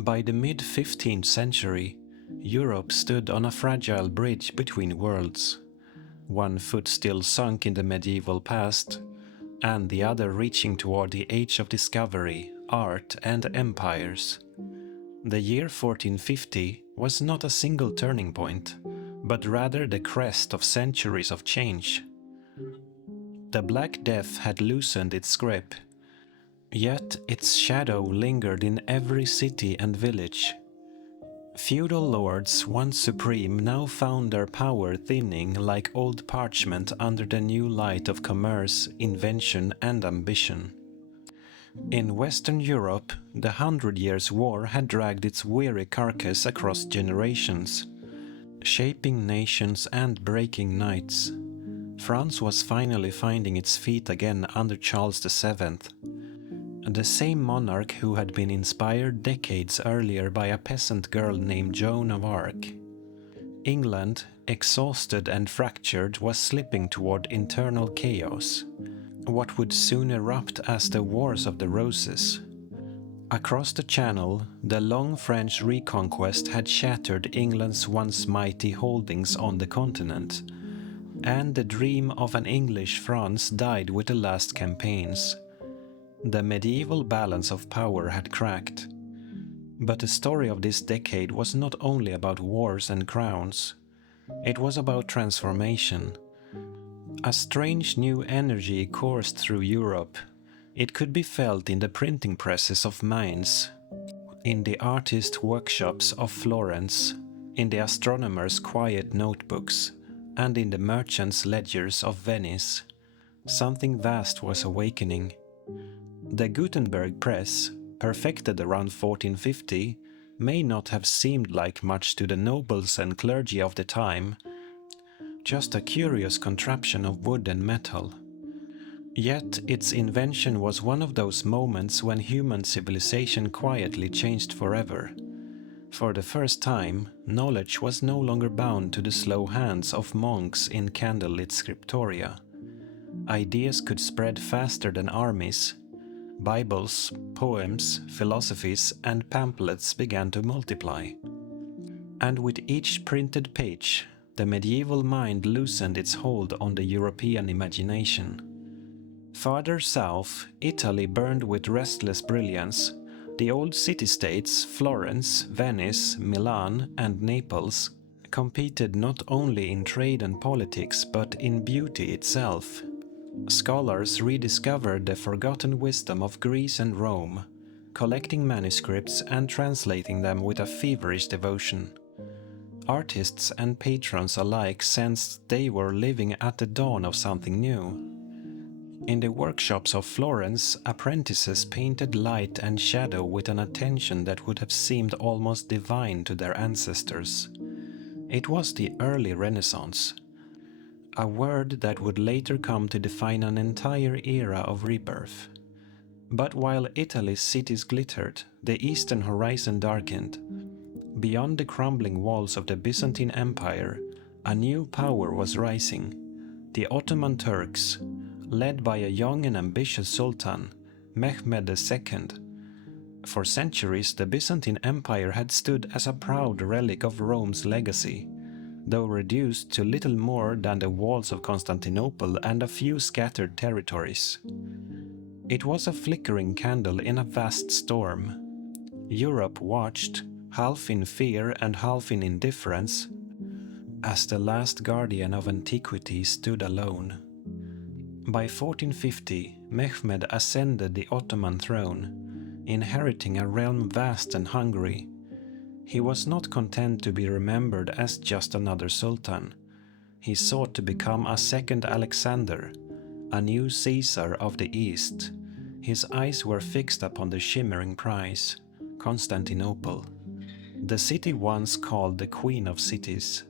By the mid-15th century, Europe stood on a fragile bridge between worlds, one foot still sunk in the medieval past, and the other reaching toward the age of discovery, art and empires. The year 1450 was not a single turning point, but rather the crest of centuries of change. The Black Death had loosened its grip, yet its shadow lingered in every city and village. Feudal lords, once supreme, now found their power thinning like old parchment under the new light of commerce, invention and ambition. In Western Europe, the 100 Years' War had dragged its weary carcass across generations, shaping nations and breaking knights. France was finally finding its feet again under Charles VII, the same monarch who had been inspired decades earlier by a peasant girl named Joan of Arc. England, exhausted and fractured, was slipping toward internal chaos, what would soon erupt as the Wars of the Roses. Across the Channel, the long French reconquest had shattered England's once mighty holdings on the continent, and the dream of an English France died with the last campaigns. The medieval balance of power had cracked. But the story of this decade was not only about wars and crowns. It was about transformation. A strange new energy coursed through Europe. It could be felt in the printing presses of Mainz, in the artist workshops of Florence, in the astronomers' quiet notebooks, and in the merchants' ledgers of Venice. Something vast was awakening. The Gutenberg press, perfected around 1450, may not have seemed like much to the nobles and clergy of the time, just a curious contraption of wood and metal. Yet its invention was one of those moments when human civilization quietly changed forever. For the first time, knowledge was no longer bound to the slow hands of monks in candlelit scriptoria. Ideas could spread faster than armies. Bibles, poems, philosophies, and pamphlets began to multiply. And with each printed page, the medieval mind loosened its hold on the European imagination. Farther south, Italy burned with restless brilliance. The old city-states, Florence, Venice, Milan, and Naples, competed not only in trade and politics but in beauty itself. Scholars rediscovered the forgotten wisdom of Greece and Rome, collecting manuscripts and translating them with a feverish devotion. Artists and patrons alike sensed they were living at the dawn of something new. In the workshops of Florence, apprentices painted light and shadow with an attention that would have seemed almost divine to their ancestors. It was the early Renaissance, a word that would later come to define an entire era of rebirth. But while Italy's cities glittered, the eastern horizon darkened. Beyond the crumbling walls of the Byzantine Empire, a new power was rising: the Ottoman Turks, led by a young and ambitious sultan, Mehmed II. For centuries, the Byzantine Empire had stood as a proud relic of Rome's legacy, though reduced to little more than the walls of Constantinople and a few scattered territories. It was a flickering candle in a vast storm. Europe watched, half in fear and half in indifference, as the last guardian of antiquity stood alone. By 1450, Mehmed ascended the Ottoman throne, inheriting a realm vast and hungry. He was not content to be remembered as just another sultan. He sought to become a second Alexander, a new Caesar of the East. His eyes were fixed upon the shimmering prize, Constantinople. The city once called the Queen of Cities,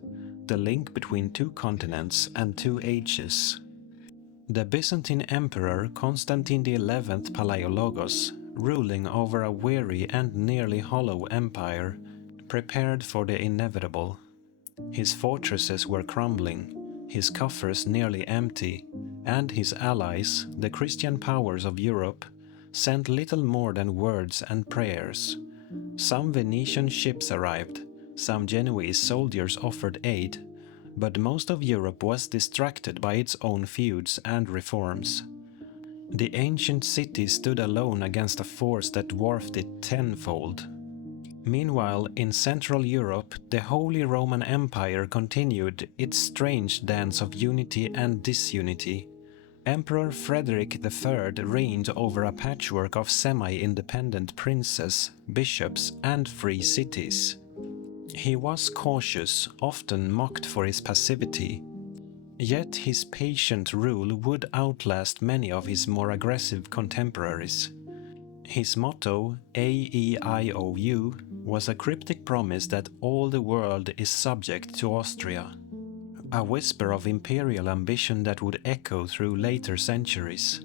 the link between two continents and two ages. The Byzantine Emperor Constantine XI Palaiologos, ruling over a weary and nearly hollow empire, prepared for the inevitable. His fortresses were crumbling, his coffers nearly empty, and his allies, the Christian powers of Europe, sent little more than words and prayers. Some Venetian ships arrived, some Genoese soldiers offered aid, but most of Europe was distracted by its own feuds and reforms. The ancient city stood alone against a force that dwarfed it tenfold. Meanwhile, in Central Europe, the Holy Roman Empire continued its strange dance of unity and disunity. Emperor Frederick III reigned over a patchwork of semi-independent princes, bishops, and free cities. He was cautious, often mocked for his passivity. Yet his patient rule would outlast many of his more aggressive contemporaries. His motto, AEIOU, was a cryptic promise that all the world is subject to Austria, a whisper of imperial ambition that would echo through later centuries.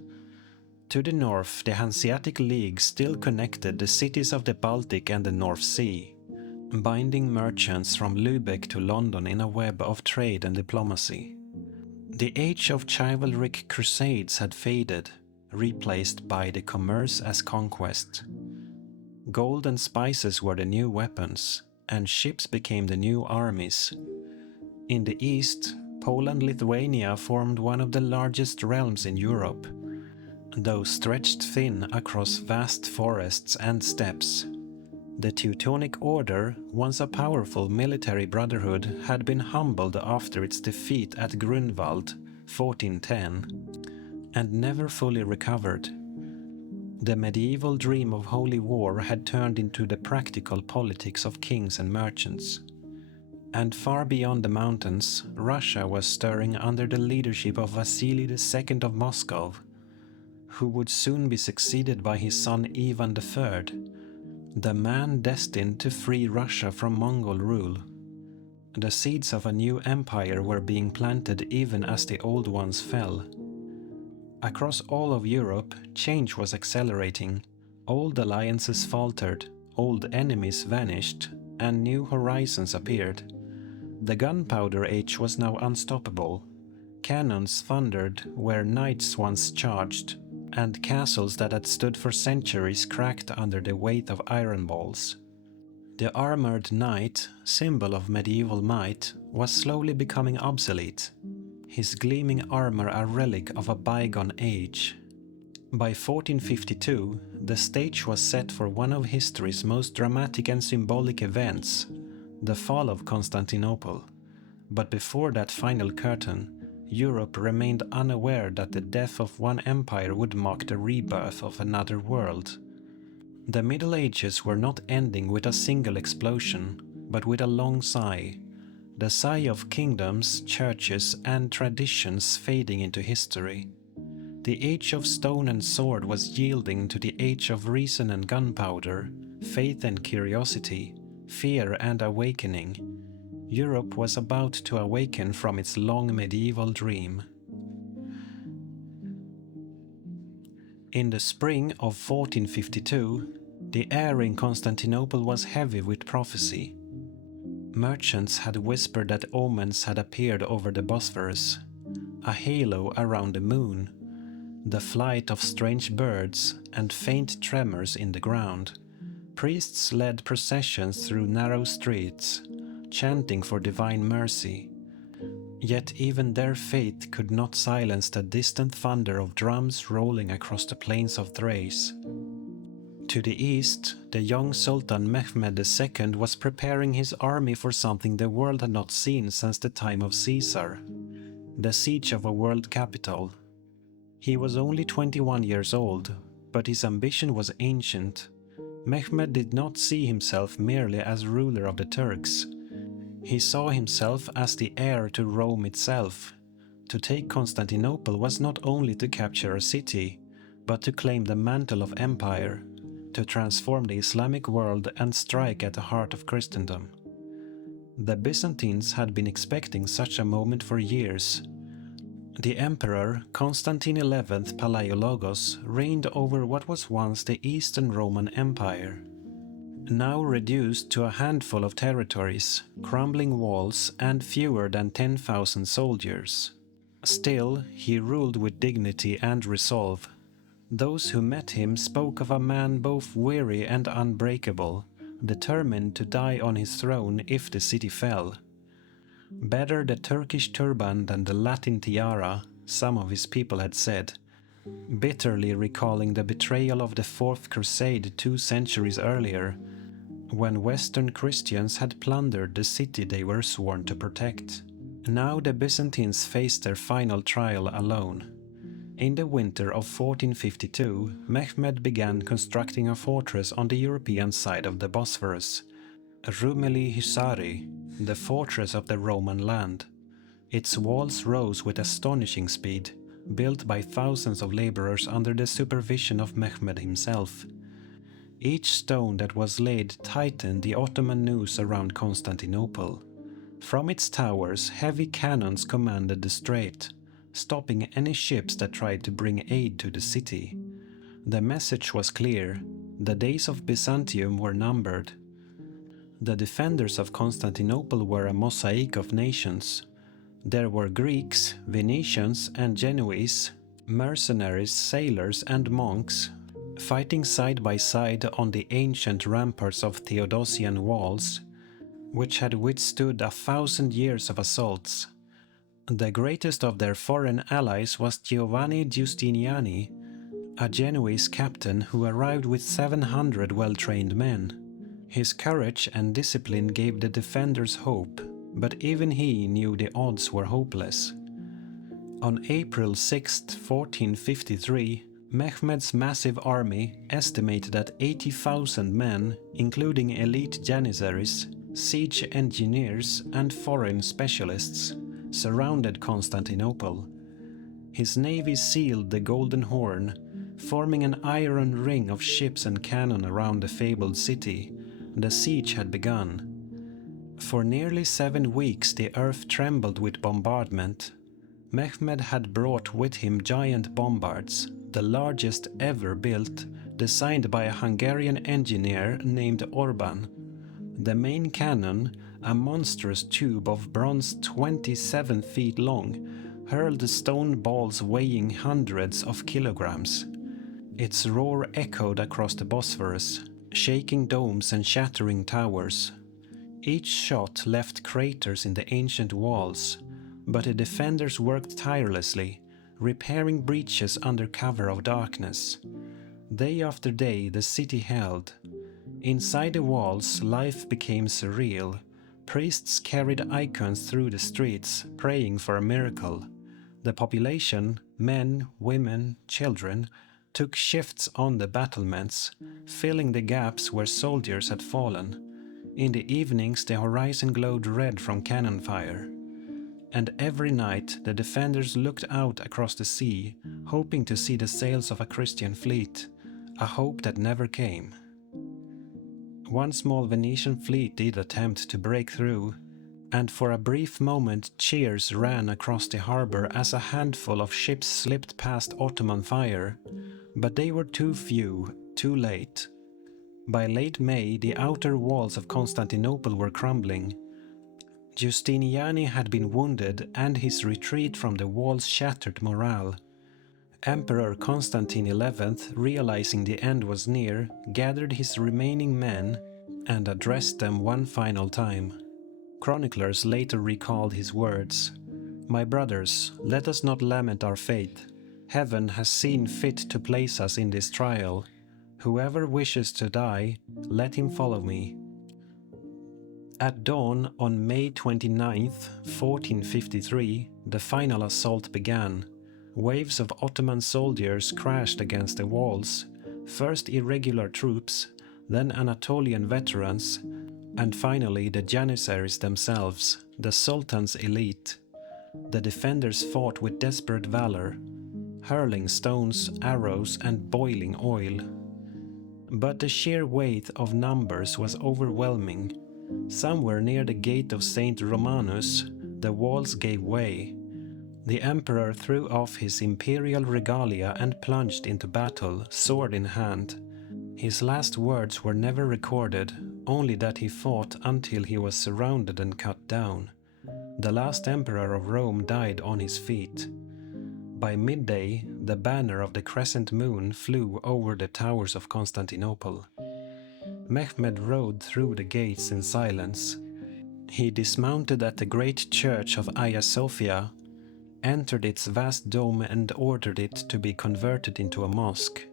To the north, the Hanseatic League still connected the cities of the Baltic and the North Sea, binding merchants from Lübeck to London in a web of trade and diplomacy. The age of chivalric crusades had faded, replaced by the commerce as conquest. Gold and spices were the new weapons, and ships became the new armies. In the east, Poland-Lithuania formed one of the largest realms in Europe, though stretched thin across vast forests and steppes. The Teutonic Order, once a powerful military brotherhood, had been humbled after its defeat at Grunwald, 1410, and never fully recovered. The medieval dream of holy war had turned into the practical politics of kings and merchants. And far beyond the mountains, Russia was stirring under the leadership of Vasily II of Moscow, who would soon be succeeded by his son Ivan III, the man destined to free Russia from Mongol rule. The seeds of a new empire were being planted even as the old ones fell. Across all of Europe, change was accelerating. Old alliances faltered, old enemies vanished, and new horizons appeared. The gunpowder age was now unstoppable. Cannons thundered where knights once charged, and castles that had stood for centuries cracked under the weight of iron balls. The armored knight, symbol of medieval might, was slowly becoming obsolete, his gleaming armor a relic of a bygone age. By 1452, the stage was set for one of history's most dramatic and symbolic events, the fall of Constantinople. But before that final curtain, Europe remained unaware that the death of one empire would mark the rebirth of another world. The Middle Ages were not ending with a single explosion, but with a long sigh, the sigh of kingdoms, churches, and traditions fading into history. The age of stone and sword was yielding to the age of reason and gunpowder, faith and curiosity, fear and awakening. Europe was about to awaken from its long medieval dream. In the spring of 1452, the air in Constantinople was heavy with prophecy. Merchants had whispered that omens had appeared over the Bosphorus, a halo around the moon, the flight of strange birds, and faint tremors in the ground. Priests led processions through narrow streets, chanting for divine mercy. Yet even their faith could not silence the distant thunder of drums rolling across the plains of Thrace. To the east, the young Sultan Mehmed II was preparing his army for something the world had not seen since the time of Caesar: the siege of a world capital. He was only 21 years old, but his ambition was ancient. Mehmed did not see himself merely as ruler of the Turks. He saw himself as the heir to Rome itself. To take Constantinople was not only to capture a city, but to claim the mantle of empire, to transform the Islamic world and strike at the heart of Christendom. The Byzantines had been expecting such a moment for years. The emperor, Constantine XI Palaiologos, reigned over what was once the Eastern Roman Empire. Now reduced to a handful of territories, crumbling walls, and fewer than 10,000 soldiers. Still, he ruled with dignity and resolve. Those who met him spoke of a man both weary and unbreakable, determined to die on his throne if the city fell. Better the Turkish turban than the Latin tiara, some of his people had said, bitterly recalling the betrayal of the Fourth Crusade 2 centuries earlier, when Western Christians had plundered the city they were sworn to protect. Now the Byzantines faced their final trial alone. In the winter of 1452, Mehmed began constructing a fortress on the European side of the Bosphorus, Rumeli Hisari, the fortress of the Roman land. Its walls rose with astonishing speed, built by thousands of laborers under the supervision of Mehmed himself. Each stone that was laid tightened the Ottoman noose around Constantinople. From its towers, heavy cannons commanded the strait, stopping any ships that tried to bring aid to the city. The message was clear: the days of Byzantium were numbered. The defenders of Constantinople were a mosaic of nations. There were Greeks, Venetians, and Genoese, mercenaries, sailors, and monks, fighting side by side on the ancient ramparts of Theodosian walls, which had withstood 1,000 years of assaults. The greatest of their foreign allies was Giovanni Giustiniani, a Genoese captain who arrived with 700 well-trained men. His courage and discipline gave the defenders hope, but even he knew the odds were hopeless. On April 6, 1453, Mehmed's massive army, estimated at 80,000 men, including elite janissaries, siege engineers, and foreign specialists, surrounded Constantinople. His navy sealed the Golden Horn, forming an iron ring of ships and cannon around the fabled city. The siege had begun. For nearly 7 weeks the earth trembled with bombardment. Mehmed had brought with him giant bombards, the largest ever built, designed by a Hungarian engineer named Orban. The main cannon, a monstrous tube of bronze 27 feet long, hurled stone balls weighing hundreds of kilograms. Its roar echoed across the Bosphorus, shaking domes and shattering towers. Each shot left craters in the ancient walls, but the defenders worked tirelessly, repairing breaches under cover of darkness. Day after day the city held. Inside the walls, life became surreal. Priests carried icons through the streets, praying for a miracle. The population, men, women, children, took shifts on the battlements, filling the gaps where soldiers had fallen. In the evenings the horizon glowed red from cannon fire. And every night the defenders looked out across the sea, hoping to see the sails of a Christian fleet, a hope that never came. One small Venetian fleet did attempt to break through, and for a brief moment cheers ran across the harbor as a handful of ships slipped past Ottoman fire, but they were too few, too late. By late May, the outer walls of Constantinople were crumbling. Giustiniani had been wounded, and his retreat from the walls shattered morale. Emperor Constantine XI, realizing the end was near, gathered his remaining men and addressed them one final time. Chroniclers later recalled his words, "My brothers, let us not lament our fate. Heaven has seen fit to place us in this trial. Whoever wishes to die, let him follow me." At dawn on May 29, 1453, the final assault began. Waves of Ottoman soldiers crashed against the walls, first irregular troops, then Anatolian veterans, and finally the Janissaries themselves, the Sultan's elite. The defenders fought with desperate valor, hurling stones, arrows, and boiling oil. But the sheer weight of numbers was overwhelming. Somewhere near the gate of Saint Romanus, the walls gave way. The emperor threw off his imperial regalia and plunged into battle, sword in hand. His last words were never recorded, only that he fought until he was surrounded and cut down. The last emperor of Rome died on his feet. By midday, the banner of the crescent moon flew over the towers of Constantinople. Mehmed rode through the gates in silence. He dismounted at the great church of Hagia Sophia, entered its vast dome and ordered it to be converted into a mosque.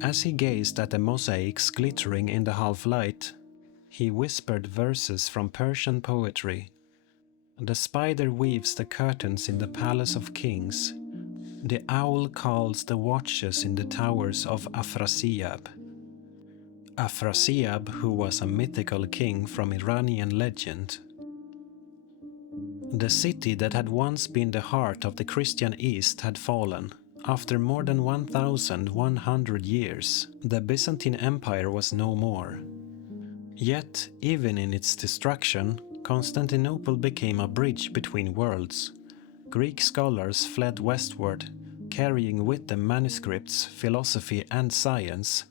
As he gazed at the mosaics glittering in the half-light, he whispered verses from Persian poetry. The spider weaves the curtains in the palace of kings. The owl calls the watches in the towers of Afrasiab. Afrasiab, who was a mythical king from Iranian legend. The city that had once been the heart of the Christian East had fallen. After more than 1,100 years, the Byzantine Empire was no more. Yet, even in its destruction, Constantinople became a bridge between worlds. Greek scholars fled westward, carrying with them manuscripts, philosophy and science.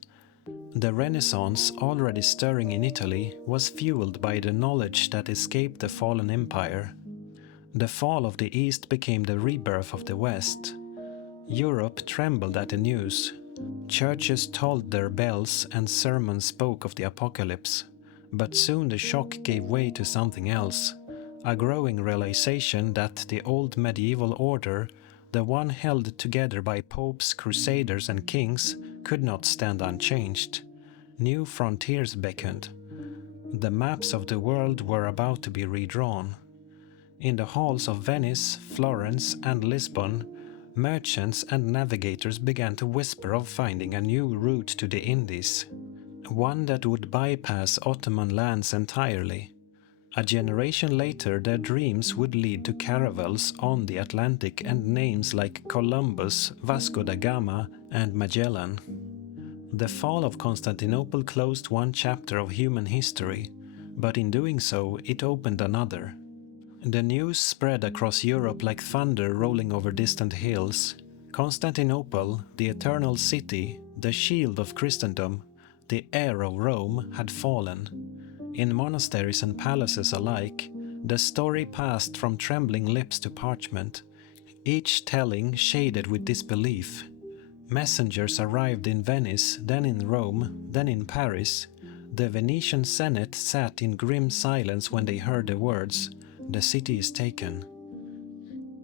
The Renaissance, already stirring in Italy, was fueled by the knowledge that escaped the fallen empire. The fall of the East became the rebirth of the West. Europe trembled at the news. Churches tolled their bells and sermons spoke of the apocalypse. But soon the shock gave way to something else, a growing realization that the old medieval order, the one held together by popes, crusaders and kings, could not stand unchanged. New frontiers beckoned. The maps of the world were about to be redrawn. In the halls of Venice, Florence and Lisbon, merchants and navigators began to whisper of finding a new route to the Indies, one that would bypass Ottoman lands entirely. A generation later, their dreams would lead to caravels on the Atlantic and names like Columbus, Vasco da Gama and Magellan. The fall of Constantinople closed one chapter of human history, but in doing so it opened another. The news spread across Europe like thunder rolling over distant hills. Constantinople, the eternal city, the shield of Christendom, the heir of Rome, had fallen. In monasteries and palaces alike, the story passed from trembling lips to parchment, each telling shaded with disbelief. Messengers arrived in Venice, then in Rome, then in Paris. The Venetian Senate sat in grim silence when they heard the words, "The city is taken."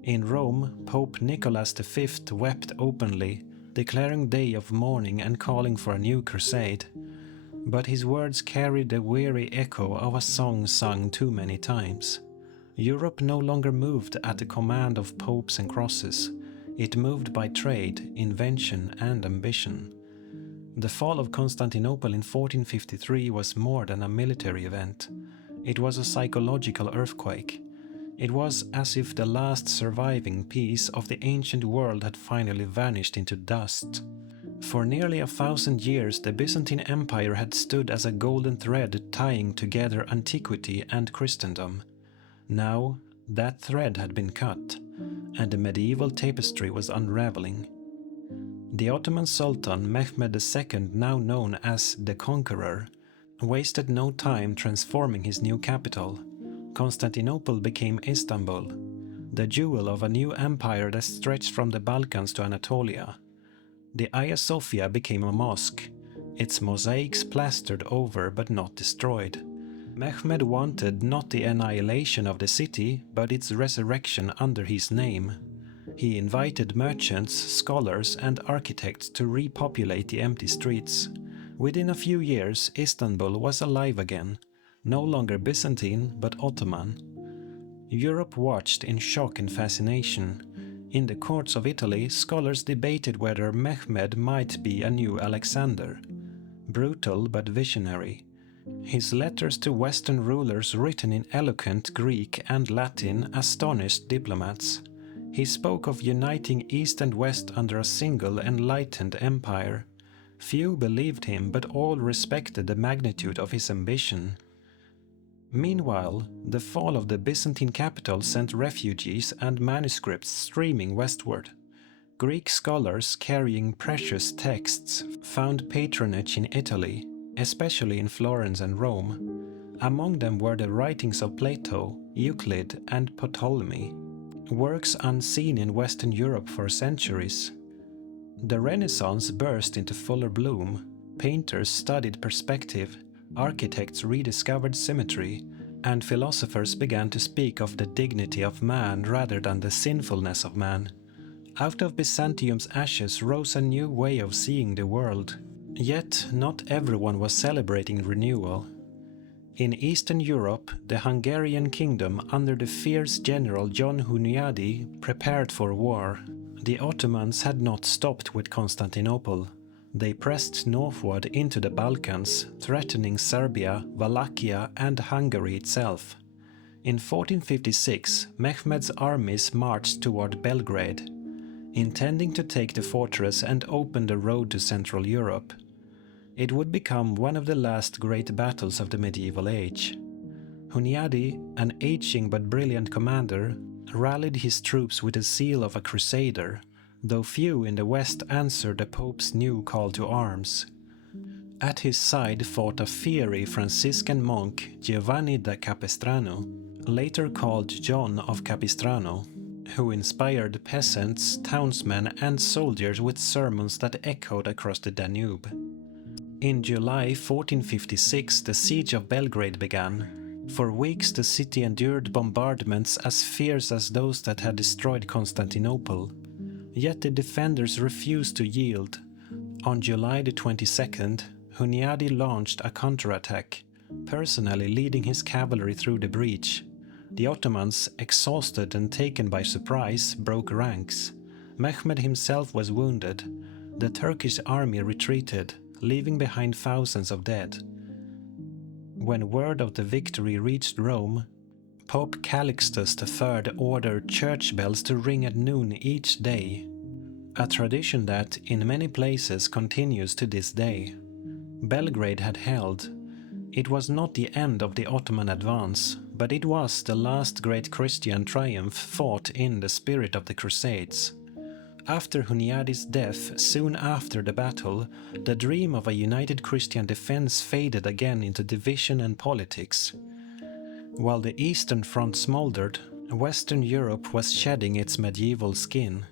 In Rome, Pope Nicholas V wept openly, declaring day of mourning and calling for a new crusade. But his words carried the weary echo of a song sung too many times. Europe no longer moved at the command of popes and crosses. It moved by trade, invention and ambition. The fall of Constantinople in 1453 was more than a military event. It was a psychological earthquake. It was as if the last surviving piece of the ancient world had finally vanished into dust. For nearly 1,000 years, the Byzantine Empire had stood as a golden thread tying together antiquity and Christendom. Now, that thread had been cut, and the medieval tapestry was unraveling. The Ottoman Sultan Mehmed II, now known as the Conqueror, wasted no time transforming his new capital. Constantinople became Istanbul, the jewel of a new empire that stretched from the Balkans to Anatolia. The Hagia Sophia became a mosque, its mosaics plastered over but not destroyed. Mehmed wanted not the annihilation of the city, but its resurrection under his name. He invited merchants, scholars and architects to repopulate the empty streets. Within a few years, Istanbul was alive again, no longer Byzantine but Ottoman. Europe watched in shock and fascination. In the courts of Italy, scholars debated whether Mehmed might be a new Alexander. Brutal but visionary. His letters to Western rulers, written in eloquent Greek and Latin, astonished diplomats. He spoke of uniting East and West under a single enlightened empire. Few believed him, but all respected the magnitude of his ambition. Meanwhile, the fall of the Byzantine capital sent refugees and manuscripts streaming westward. Greek scholars carrying precious texts found patronage in Italy, especially in Florence and Rome. Among them were the writings of Plato, Euclid and Ptolemy, works unseen in Western Europe for centuries. The Renaissance burst into fuller bloom. Painters studied perspective, architects rediscovered symmetry, and philosophers began to speak of the dignity of man rather than the sinfulness of man. Out of Byzantium's ashes rose a new way of seeing the world. Yet not everyone was celebrating renewal. In Eastern Europe, the Hungarian kingdom under the fierce general John Hunyadi prepared for war. The Ottomans had not stopped with Constantinople. They pressed northward into the Balkans, threatening Serbia, Wallachia and Hungary itself. In 1456, Mehmed's armies marched toward Belgrade, intending to take the fortress and open the road to Central Europe. It would become one of the last great battles of the medieval age. Hunyadi, an aging but brilliant commander, rallied his troops with the zeal of a crusader, though few in the West answered the Pope's new call to arms. At his side fought a fiery Franciscan monk, Giovanni da Capistrano, later called John of Capistrano, who inspired peasants, townsmen and soldiers with sermons that echoed across the Danube. In July 1456, the siege of Belgrade began. For weeks the city endured bombardments as fierce as those that had destroyed Constantinople. Yet the defenders refused to yield. On July the 22nd, Hunyadi launched a counterattack, personally leading his cavalry through the breach. The Ottomans, exhausted and taken by surprise, broke ranks. Mehmed himself was wounded. The Turkish army retreated, leaving behind thousands of dead. When word of the victory reached Rome, Pope Calixtus III ordered church bells to ring at noon each day, a tradition that, in many places, continues to this day. Belgrade had held. It was not the end of the Ottoman advance, but it was the last great Christian triumph fought in the spirit of the Crusades. After Hunyadi's death, soon after the battle, the dream of a united Christian defense faded again into division and politics. While the Eastern Front smoldered, Western Europe was shedding its medieval skin.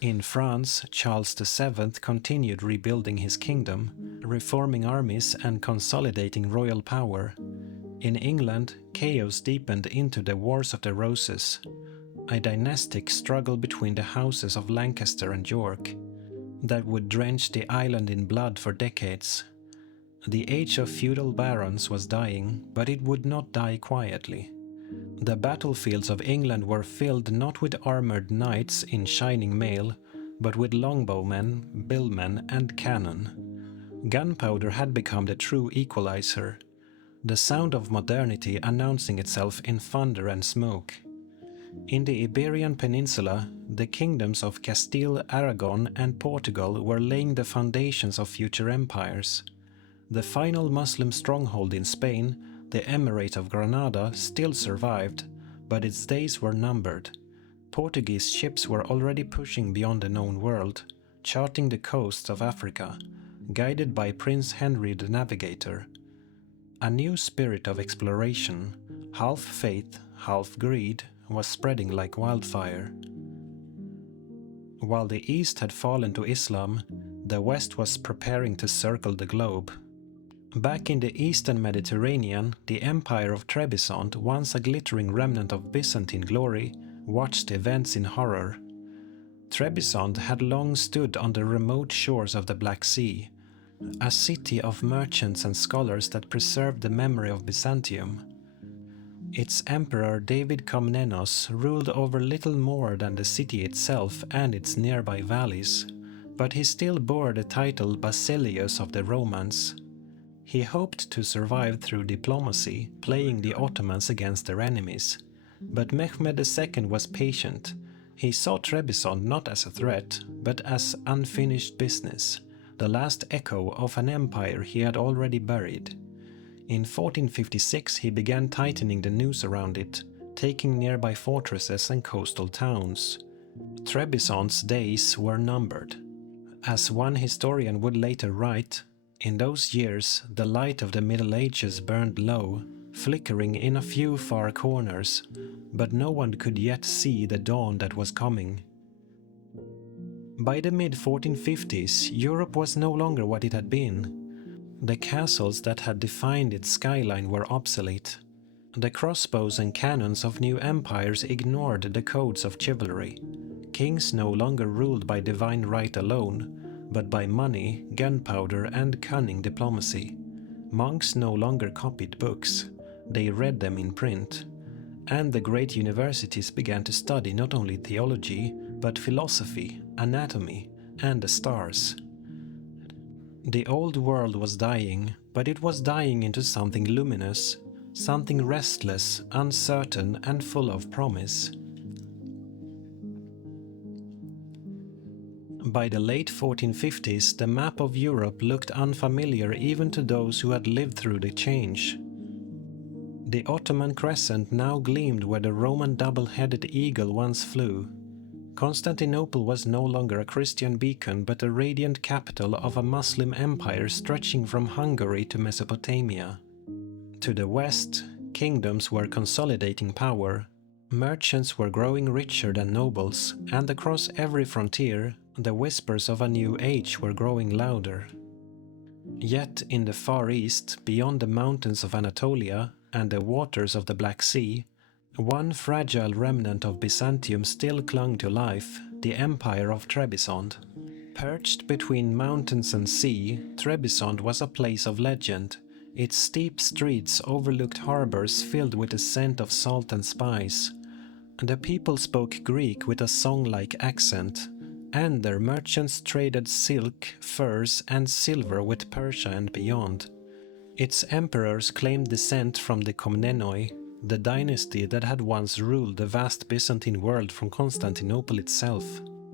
In France, Charles VII continued rebuilding his kingdom, reforming armies and consolidating royal power. In England, chaos deepened into the Wars of the Roses, a dynastic struggle between the houses of Lancaster and York that would drench the island in blood for decades. The age of feudal barons was dying, but it would not die quietly. The battlefields of England were filled not with armored knights in shining mail, but with longbowmen, billmen and cannon. Gunpowder had become the true equalizer, the sound of modernity announcing itself in thunder and smoke. In the Iberian Peninsula, the kingdoms of Castile, Aragon and Portugal were laying the foundations of future empires. The final Muslim stronghold in Spain, the Emirate of Granada, still survived, but its days were numbered. Portuguese ships were already pushing beyond the known world, charting the coasts of Africa, guided by Prince Henry the Navigator. A new spirit of exploration, half faith, half greed, was spreading like wildfire. While the East had fallen to Islam, the West was preparing to circle the globe. Back in the eastern Mediterranean, the empire of Trebizond, once a glittering remnant of Byzantine glory, watched events in horror. Trebizond had long stood on the remote shores of the Black Sea, a city of merchants and scholars that preserved the memory of Byzantium. Its emperor David Komnenos ruled over little more than the city itself and its nearby valleys, but he still bore the title Basileus of the Romans. He hoped to survive through diplomacy, playing the Ottomans against their enemies. But Mehmed II was patient. He saw Trebizond not as a threat, but as unfinished business, the last echo of an empire he had already buried. In 1456 he began tightening the noose around it, taking nearby fortresses and coastal towns. Trebizond's days were numbered. As one historian would later write, in those years the light of the Middle Ages burned low, flickering in a few far corners, but no one could yet see the dawn that was coming. By the mid-1450s, Europe was no longer what it had been. The castles that had defined its skyline were obsolete. The crossbows and cannons of new empires ignored the codes of chivalry. Kings no longer ruled by divine right alone, but by money, gunpowder, and cunning diplomacy. Monks no longer copied books, they read them in print. And the great universities began to study not only theology, but philosophy, anatomy, and the stars. The old world was dying, but it was dying into something luminous, something restless, uncertain, and full of promise. By the late 1450s, the map of Europe looked unfamiliar even to those who had lived through the change. The Ottoman crescent now gleamed where the Roman double-headed eagle once flew. Constantinople was no longer a Christian beacon but a radiant capital of a Muslim empire stretching from Hungary to Mesopotamia. To the west, kingdoms were consolidating power, merchants were growing richer than nobles, and across every frontier, the whispers of a new age were growing louder. Yet in the Far East, beyond the mountains of Anatolia and the waters of the Black Sea, one fragile remnant of Byzantium still clung to life, the Empire of Trebizond. Perched between mountains and sea, Trebizond was a place of legend. Its steep streets overlooked harbors filled with the scent of salt and spice. The people spoke Greek with a song-like accent, and their merchants traded silk, furs, and silver with Persia and beyond. Its emperors claimed descent from the Komnenoi, the dynasty that had once ruled the vast Byzantine world from Constantinople itself.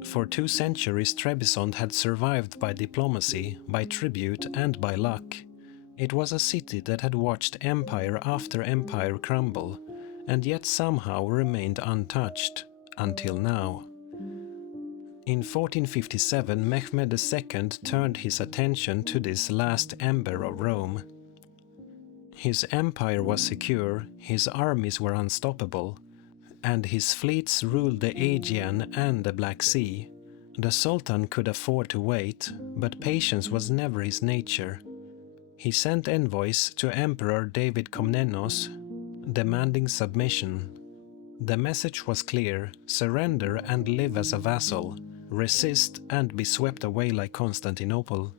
For 2 centuries, Trebizond had survived by diplomacy, by tribute, and by luck. It was a city that had watched empire after empire crumble, and yet somehow remained untouched, until now. In 1457, Mehmed II turned his attention to this last ember of Rome. His empire was secure, his armies were unstoppable, and his fleets ruled the Aegean and the Black Sea. The Sultan could afford to wait, but patience was never his nature. He sent envoys to Emperor David Komnenos, demanding submission. The message was clear: surrender and live as a vassal, resist and be swept away like Constantinople.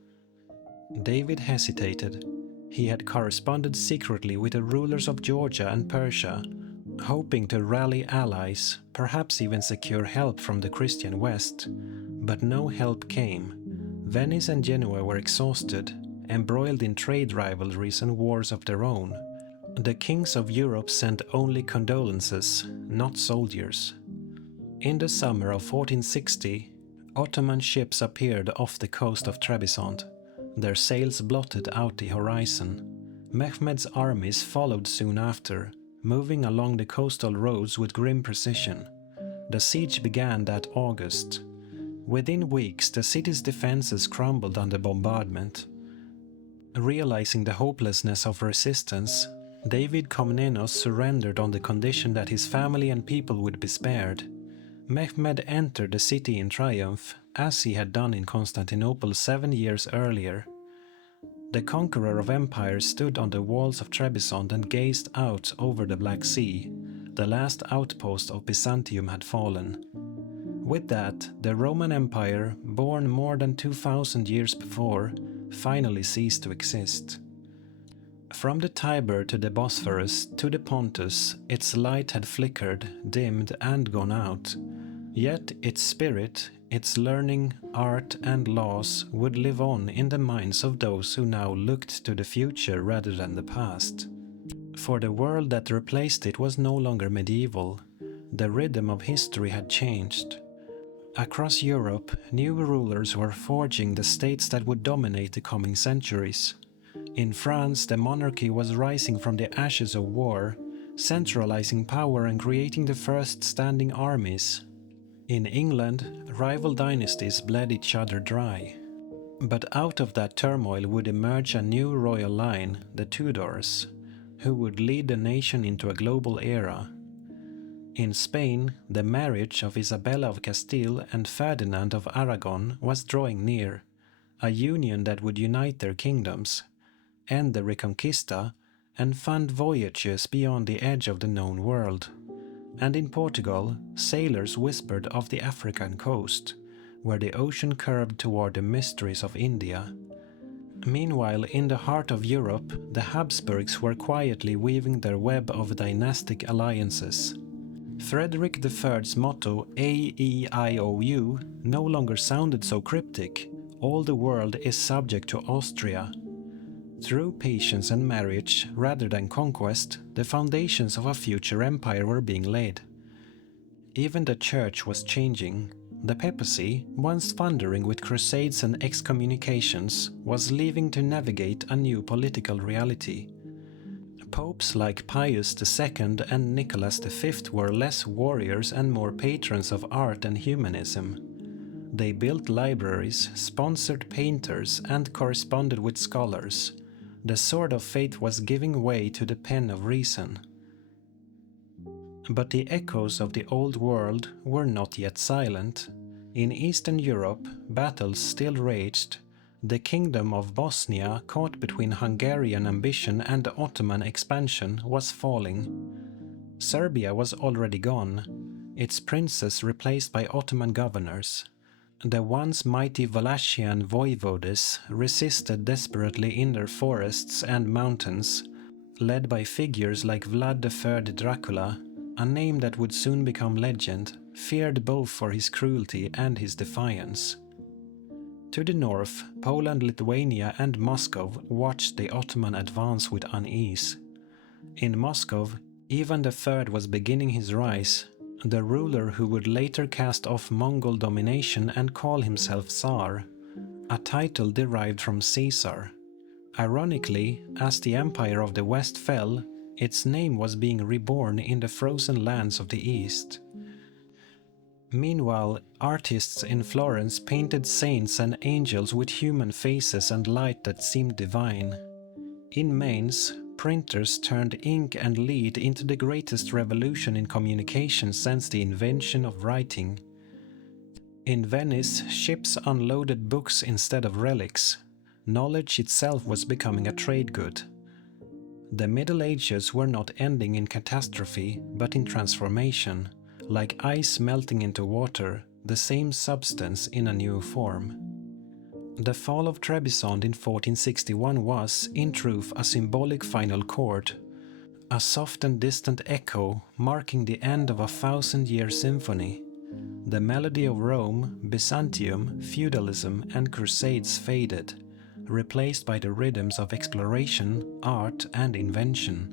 David hesitated. He had corresponded secretly with the rulers of Georgia and Persia, hoping to rally allies, perhaps even secure help from the Christian West. But no help came. Venice and Genoa were exhausted, embroiled in trade rivalries and wars of their own. The kings of Europe sent only condolences, not soldiers. In the summer of 1460, Ottoman ships appeared off the coast of Trebizond. Their sails blotted out the horizon. Mehmed's armies followed soon after, moving along the coastal roads with grim precision. The siege began that August. Within weeks, the city's defenses crumbled under bombardment. Realizing the hopelessness of resistance, David Komnenos surrendered on the condition that his family and people would be spared. Mehmed entered the city in triumph, as he had done in Constantinople 7 years earlier. The conqueror of empires stood on the walls of Trebizond and gazed out over the Black Sea. The last outpost of Byzantium had fallen. With that, the Roman Empire, born more than 2,000 years before, finally ceased to exist. From the Tiber to the Bosphorus to the Pontus, its light had flickered, dimmed, and gone out. Yet its spirit, its learning, art, and laws would live on in the minds of those who now looked to the future rather than the past. For the world that replaced it was no longer medieval. The rhythm of history had changed. Across Europe, new rulers were forging the states that would dominate the coming centuries. In France, the monarchy was rising from the ashes of war, centralizing power and creating the first standing armies. In England, rival dynasties bled each other dry. But out of that turmoil would emerge a new royal line, the Tudors, who would lead the nation into a global era. In Spain, the marriage of Isabella of Castile and Ferdinand of Aragon was drawing near, a union that would unite their kingdoms. end the Reconquista, and fund voyages beyond the edge of the known world. And in Portugal, sailors whispered of the African coast, where the ocean curved toward the mysteries of India. Meanwhile, in the heart of Europe, the Habsburgs were quietly weaving their web of dynastic alliances. Frederick III's motto AEIOU no longer sounded so cryptic: all the world is subject to Austria. Through patience and marriage, rather than conquest, the foundations of a future empire were being laid. Even the church was changing. The papacy, once thundering with crusades and excommunications, was leaving to navigate a new political reality. Popes like Pius II and Nicholas V were less warriors and more patrons of art and humanism. They built libraries, sponsored painters, and corresponded with scholars. The sword of faith was giving way to the pen of reason. But the echoes of the old world were not yet silent. In Eastern Europe, battles still raged. The kingdom of Bosnia, caught between Hungarian ambition and the Ottoman expansion, was falling. Serbia was already gone, its princes replaced by Ottoman governors. The once mighty Wallachian voivodes resisted desperately in their forests and mountains, led by figures like Vlad III Dracula, a name that would soon become legend, feared both for his cruelty and his defiance. To the north, Poland, Lithuania, and Moscow watched the Ottoman advance with unease. In Moscow, Ivan III was beginning his rise, the ruler who would later cast off Mongol domination and call himself Tsar, a title derived from Caesar. Ironically, as the Empire of the West fell, its name was being reborn in the frozen lands of the East. Meanwhile, artists in Florence painted saints and angels with human faces and light that seemed divine. In Mainz, printers turned ink and lead into the greatest revolution in communication since the invention of writing. In Venice, ships unloaded books instead of relics. Knowledge itself was becoming a trade good. The Middle Ages were not ending in catastrophe, but in transformation, like ice melting into water, the same substance in a new form. The fall of Trebizond in 1461 was, in truth, a symbolic final chord, a soft and distant echo marking the end of a 1,000-year symphony. The melody of Rome, Byzantium, feudalism, and crusades faded, replaced by the rhythms of exploration, art, and invention.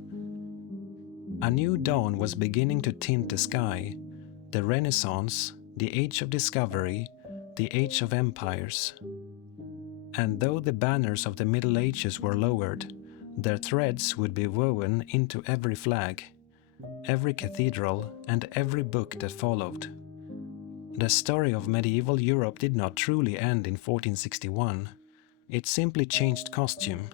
A new dawn was beginning to tint the sky: the Renaissance, the Age of Discovery, the Age of Empires. And though the banners of the Middle Ages were lowered, their threads would be woven into every flag, every cathedral, and every book that followed. The story of medieval Europe did not truly end in 1461. It simply changed costume.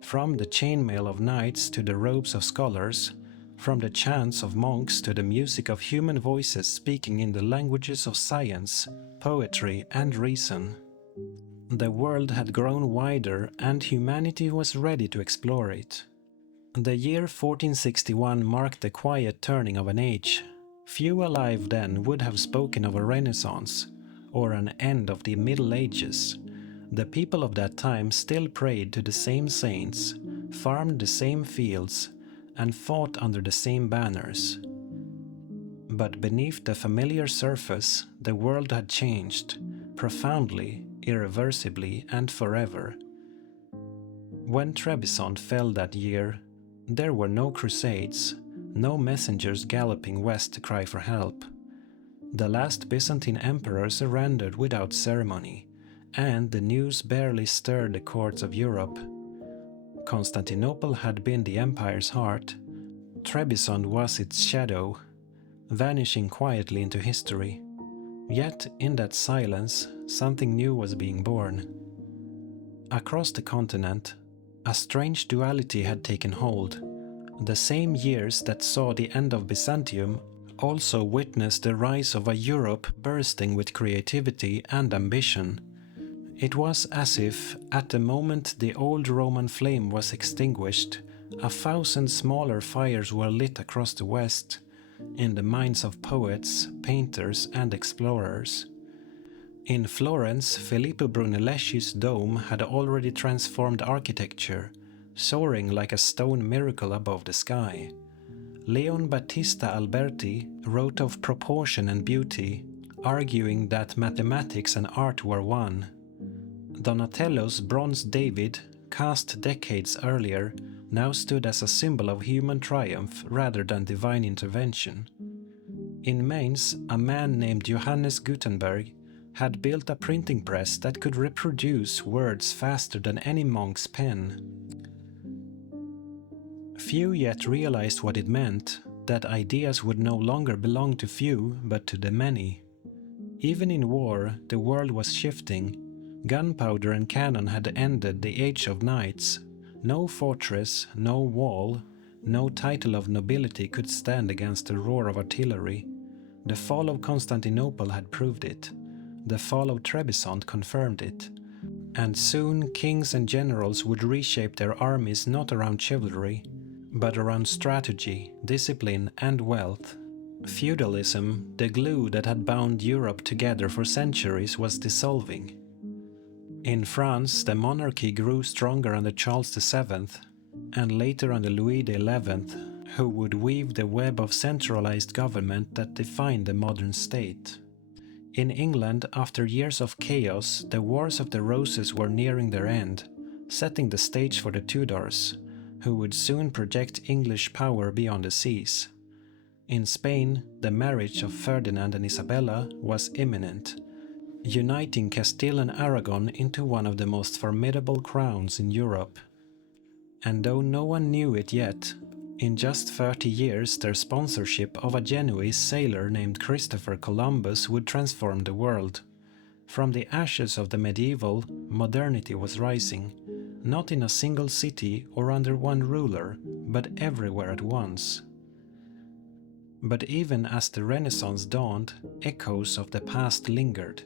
From the chainmail of knights to the robes of scholars, from the chants of monks to the music of human voices speaking in the languages of science, poetry, and reason. The world had grown wider and humanity was ready to explore it. The year 1461 marked the quiet turning of an age. Few alive then would have spoken of a renaissance, or an end of the Middle Ages. The people of that time still prayed to the same saints, farmed the same fields, and fought under the same banners. But beneath the familiar surface, the world had changed, profoundly, irreversibly, and forever. When Trebizond fell that year, there were no crusades, no messengers galloping west to cry for help. The last Byzantine emperor surrendered without ceremony, and the news barely stirred the courts of Europe. Constantinople had been the empire's heart. Trebizond was its shadow, vanishing quietly into history. Yet, in that silence, something new was being born. Across the continent, a strange duality had taken hold. The same years that saw the end of Byzantium also witnessed the rise of a Europe bursting with creativity and ambition. It was as if, at the moment the old Roman flame was extinguished, 1,000 smaller fires were lit across the West, in the minds of poets, painters, and explorers. In Florence, Filippo Brunelleschi's dome had already transformed architecture, soaring like a stone miracle above the sky. Leon Battista Alberti wrote of proportion and beauty, arguing that mathematics and art were one. Donatello's bronze David, cast decades earlier, now stood as a symbol of human triumph rather than divine intervention. In Mainz, a man named Johannes Gutenberg had built a printing press that could reproduce words faster than any monk's pen. Few yet realized what it meant, that ideas would no longer belong to few but to the many. Even in war, the world was shifting. Gunpowder and cannon had ended the age of knights. No fortress, no wall, no title of nobility could stand against the roar of artillery. The fall of Constantinople had proved it. The fall of Trebizond confirmed it. And soon kings and generals would reshape their armies not around chivalry, but around strategy, discipline, and wealth. Feudalism, the glue that had bound Europe together for centuries, was dissolving. In France, the monarchy grew stronger under Charles VII, and later under Louis XI, who would weave the web of centralized government that defined the modern state. In England, after years of chaos, the Wars of the Roses were nearing their end, setting the stage for the Tudors, who would soon project English power beyond the seas. In Spain, the marriage of Ferdinand and Isabella was imminent, uniting Castile and Aragon into one of the most formidable crowns in Europe. And though no one knew it yet, in just 30 years their sponsorship of a Genoese sailor named Christopher Columbus would transform the world. From the ashes of the medieval, modernity was rising, not in a single city or under one ruler, but everywhere at once. But even as the Renaissance dawned, echoes of the past lingered.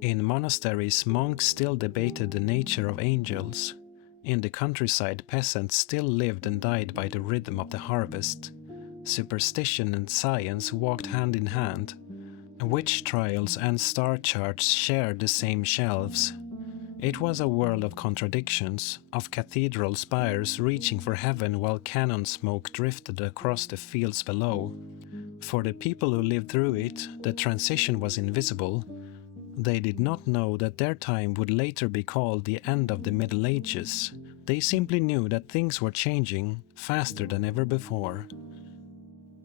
In monasteries, monks still debated the nature of angels. In the countryside, peasants still lived and died by the rhythm of the harvest. Superstition and science walked hand in hand. Witch trials and star charts shared the same shelves. It was a world of contradictions, of cathedral spires reaching for heaven while cannon smoke drifted across the fields below. For the people who lived through it, the transition was invisible. They did not know that their time would later be called the end of the Middle Ages. They simply knew that things were changing faster than ever before.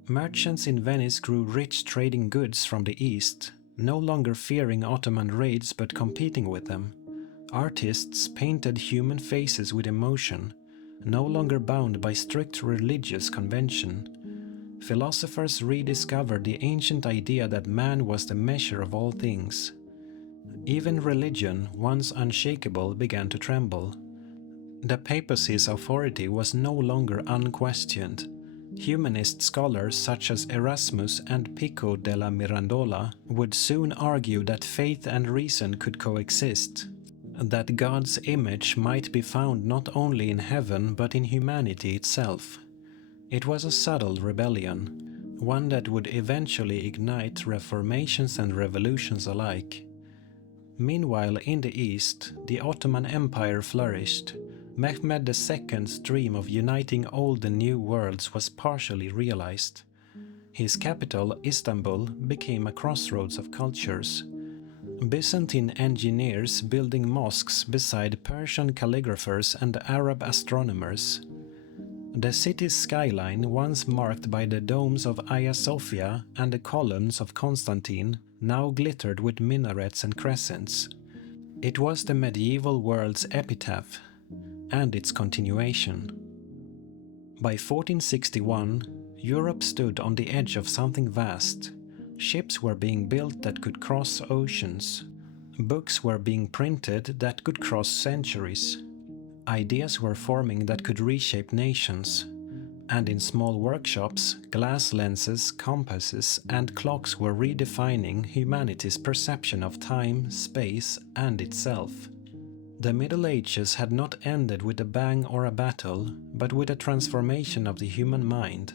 Merchants in Venice grew rich trading goods from the east, no longer fearing Ottoman raids but competing with them. Artists painted human faces with emotion, no longer bound by strict religious convention. Philosophers rediscovered the ancient idea that man was the measure of all things. Even religion, once unshakable, began to tremble. The papacy's authority was no longer unquestioned. Humanist scholars such as Erasmus and Pico della Mirandola would soon argue that faith and reason could coexist, that God's image might be found not only in heaven but in humanity itself. It was a subtle rebellion, one that would eventually ignite reformations and revolutions alike. Meanwhile, in the East, the Ottoman Empire flourished. Mehmed II's dream of uniting old and new worlds was partially realized. His capital, Istanbul, became a crossroads of cultures. Byzantine engineers building mosques beside Persian calligraphers and Arab astronomers. The city's skyline, once marked by the domes of Hagia Sophia and the columns of Constantine, now glittered with minarets and crescents. It was the medieval world's epitaph, and its continuation. By 1461, Europe stood on the edge of something vast. Ships were being built that could cross oceans. Books were being printed that could cross centuries. Ideas were forming that could reshape nations. And in small workshops, glass lenses, compasses, and clocks were redefining humanity's perception of time, space, and itself. The Middle Ages had not ended with a bang or a battle, but with a transformation of the human mind.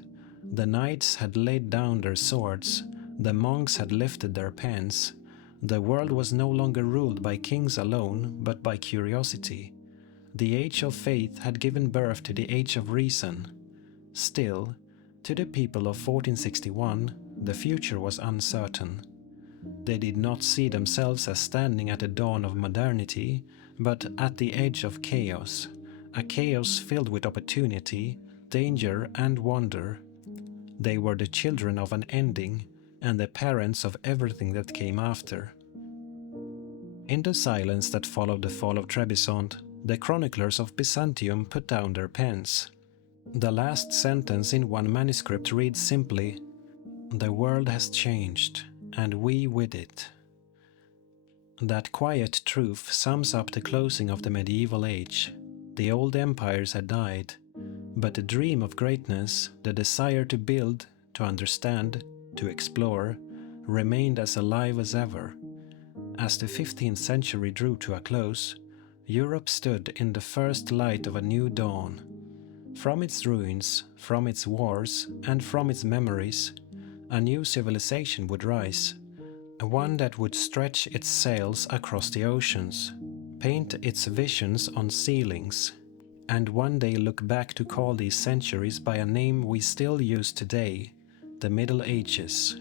The knights had laid down their swords, the monks had lifted their pens. The world was no longer ruled by kings alone, but by curiosity. The age of faith had given birth to the age of reason. Still, to the people of 1461, the future was uncertain. They did not see themselves as standing at the dawn of modernity, but at the edge of chaos, a chaos filled with opportunity, danger, and wonder. They were the children of an ending, and the parents of everything that came after. In the silence that followed the fall of Trebizond, the chroniclers of Byzantium put down their pens. The last sentence in one manuscript reads simply, "The world has changed, and we with it." That quiet truth sums up the closing of the medieval age. The old empires had died, but the dream of greatness, the desire to build, to understand, to explore, remained as alive as ever. As the 15th century drew to a close, Europe stood in the first light of a new dawn. From its ruins, from its wars, and from its memories, a new civilization would rise, one that would stretch its sails across the oceans, paint its visions on ceilings, and one day look back to call these centuries by a name we still use today, the Middle Ages.